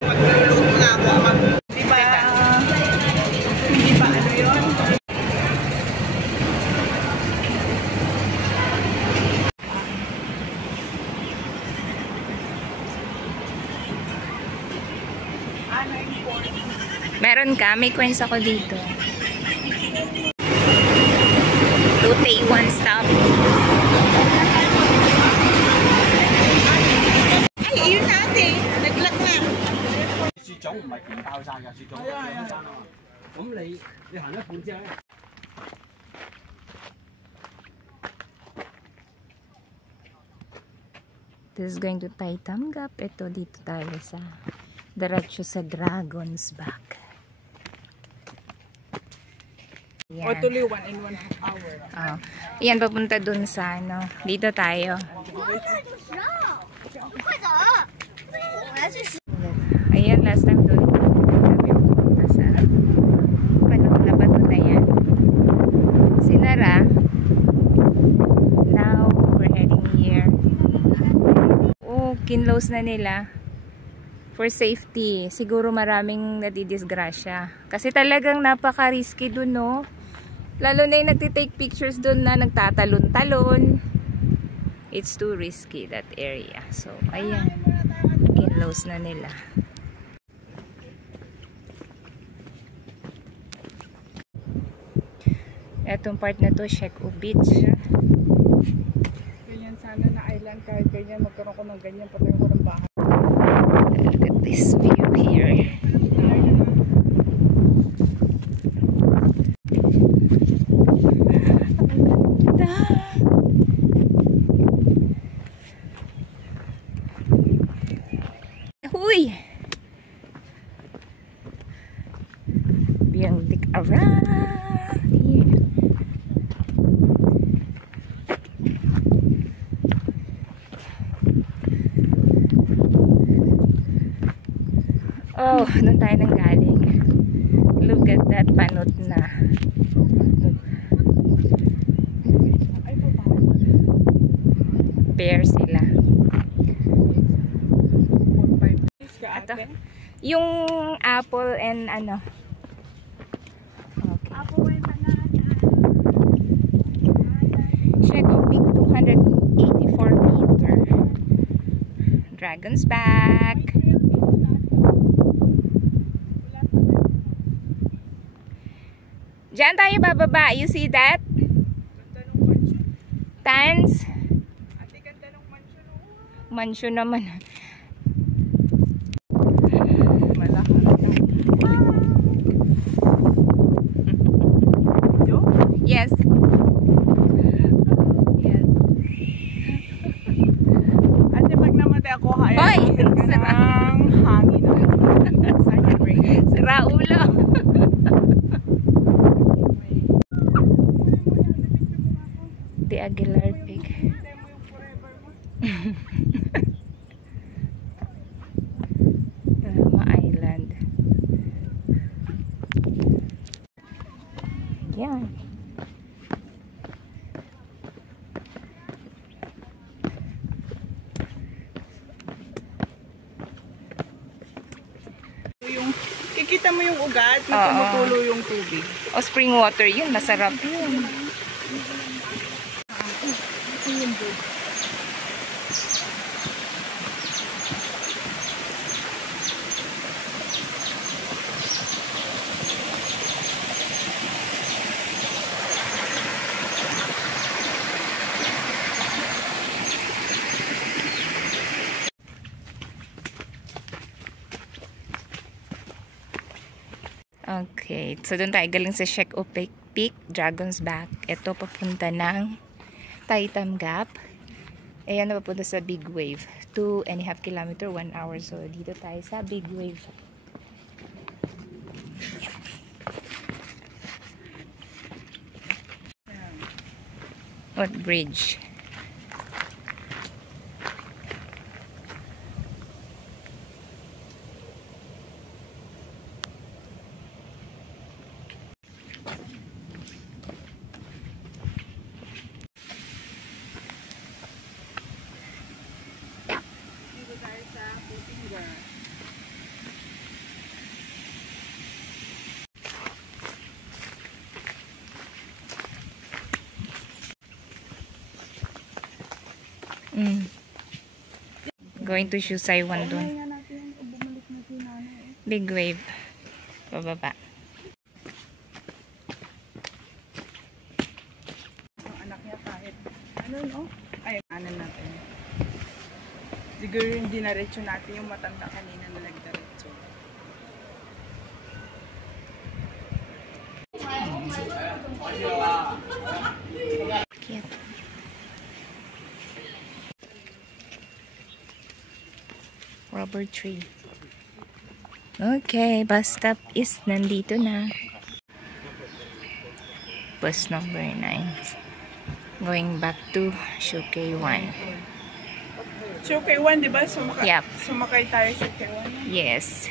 Magluluto na ako. Di ba? Hindi ba ano yun? Meron ka? May coins ako dito. To take one stop. Ay, yun natin. Naglat na. 雪種唔係全爆晒㗎，雪種兩間啊嘛。咁你行一半之後咧。This is going to Taytamgap. Ito dito tayo sa diretso sa Dragon's Back. Yan. O tuloy 1.5 hour. Oh. Yan, papunta dun sa ano. Dito tayo. Ayan, last time dun kami pupunta sa panahon na bato na yan. Sinara. Now, we're heading here. Oh, kinlose na nila. For safety. Siguro maraming nadidisgrasya. Kasi talagang napaka-risky dun, no? Lalo na yung nagtitake pictures dun na nagtatalon-talon. It's too risky, that area. So, ayan. Kinlose na nila. Etong part na to, Sheko Beach. Ganyan sana na island, kahit ganyan, magkaroon ko ng ganyan, patayin ko ng bahay. Look at this view here. Huy! Biyang dik around here. Oh, doon tayo nang galing. Look at that, panot na. Pair sila. Ito, yung apple and ano. Okay. Sheko Peak 284 meter. Dragon's Back. Diyan tayo bababa. You see that? Tans? Mansion naman. Yes. Yes. Ate, pag namatay ako, Hoy! ng hangin. Sira ulo. The Aguilar Pig. Tama Island. Yan. Kikita mo yung ugat, may tumutulo yung tubig. O spring water yun, masarap yun. Okay, so doon tayo galing sa Sheko Peak, Dragon's Back. Ito papunta ng Taytamgap. Ayan na papunta sa Big Wave. 2.5 kilometer, 1 hour. So dito tayo sa Big Wave. What bridge? Going to Shusaiwan dun. Nga natin yung bumalik na si nanay. Big wave. Bababa. Ang anak niya kahit ano no? Ay, ano natin. Siguro yung dinaretso natin yung matanda kanina na nagdiretso. Cute. Rubber tree. Okay, bus stop is nandito na. Bus number 9. Going back to Shukei-wan. Shukei-wan, di ba? Yep. Sumakay tayo Shukei-wan. Yes.